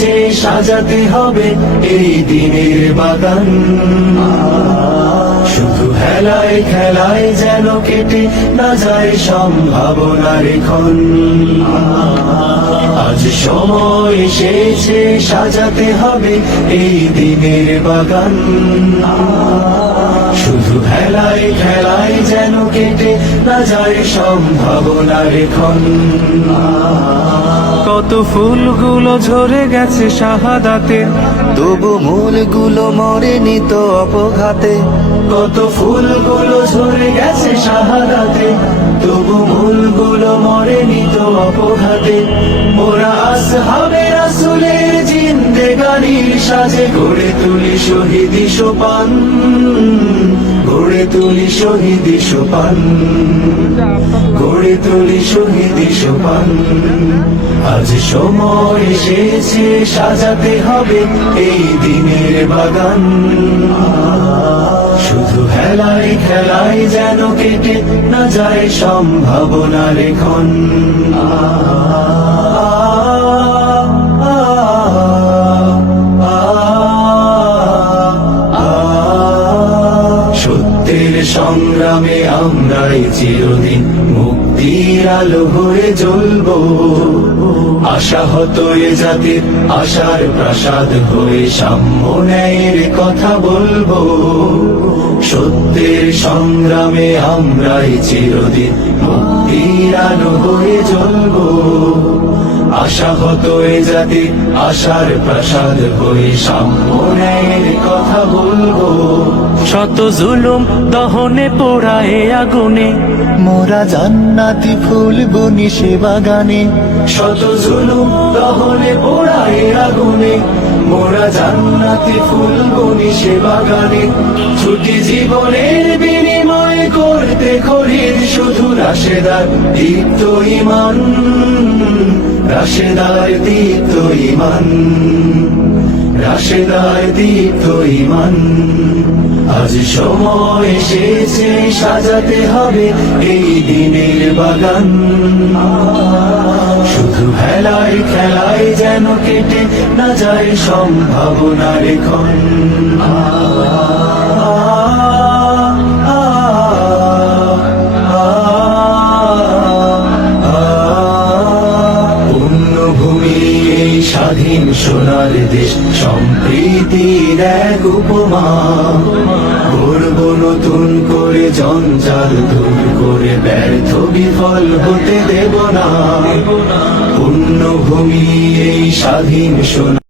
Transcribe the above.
এসেছে সাজাতে হবে এই দিনের বাগান। শুধু হেলায় খেলায় যেন কেটে না যায় সম্ভাবনার ক্ষণ। আজ সময় এসেছে সাজাতে হবে এই দিনের বাগান। শুধু হেলায় খেলায় যেন কেটে না যায় সম্ভাবনার ক্ষণ। কত ফুলগুলো ঝরে গেছে শাহাদাতে, তবু মূলগুলো মরেনি তো অপঘাতে। কত ফুলগুলো ঝরে গেছে শাহাদাতে, তবু মূলগুলো মরেনি তো অপঘাতে। মোরা আসহাবে রাসূলের জিন্দেগানির সাজে গড়ে তুলি শহীদি সোপান, গড়ে তুলি শহীদি সোপান, গড়ে তুলি শহীদি সোপান। আজ সময় এসেছে সাজাতে হবে এই দিনের বাগান। শুধু হেলায় খেলায় যেন কেটে না যায় সম্ভাবনার ক্ষণ। সত্যের সংগ্রামে আমরাই চিরদিন মুক্তির আলো হয়ে জ্বলবো। আশাহত এ জাতির আশার প্রাসাদ হয়ে সাম্য ন্যায়ের কথা বলবো। সত্যের সংগ্রামে আমরাই চিরদিন মুক্তির আলো হয়ে জ্বলবো। আশাহত এ জাতির আশার প্রাসাদ হয়ে সাম্য ন্যায়ের কথা বলবো। শত জুলুম দহনে পোড়ায় আগুনে, মোরা জান্নাতি ফুল বনি সে বাগানে। শত জুলুম দহনে পোড়ায় আগুনে, মোরা জান্নাতি ফুল বনি সে বাগানে। ছুটি জীবনের বিনিময় করতে খরিদ শুধু রাশেদার দীপ্ত ঈমান, রাশেদার দীপ্ত ঈমান, রাশেদার দীপ্ত ঈমান। আজ সময় এসেছে সাজাতে হবে এই দিনের বাগান। শুধু হেলায় খেলায় যেন কেটে না যায় সম্ভাবনার ক্ষণ। পুণ্যভূমি এই স্বাধীন সোনার দেশ, সম্প্রীতির এক উপমা। গড়ব নতুন করে জঞ্জাল দূর করে, ব্যর্থ বিফল হতে দেব না। পুণ্যভূমি এই স্বাধীন সোনার